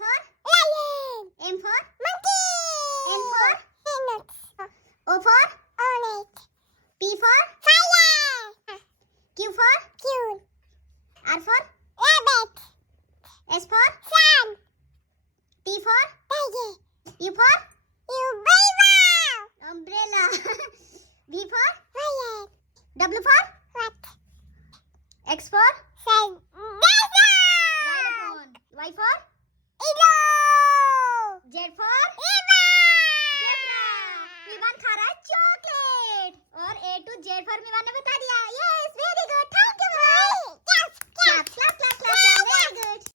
for lion. M for Monkey. N for Peanut. O for Orange. P for Fire. Q for Cute. R for Rabbit. S for Sun. T for Tiger. U for You baby. umbrella. V for Lion. W for What? X for Sun. xylophone. Y for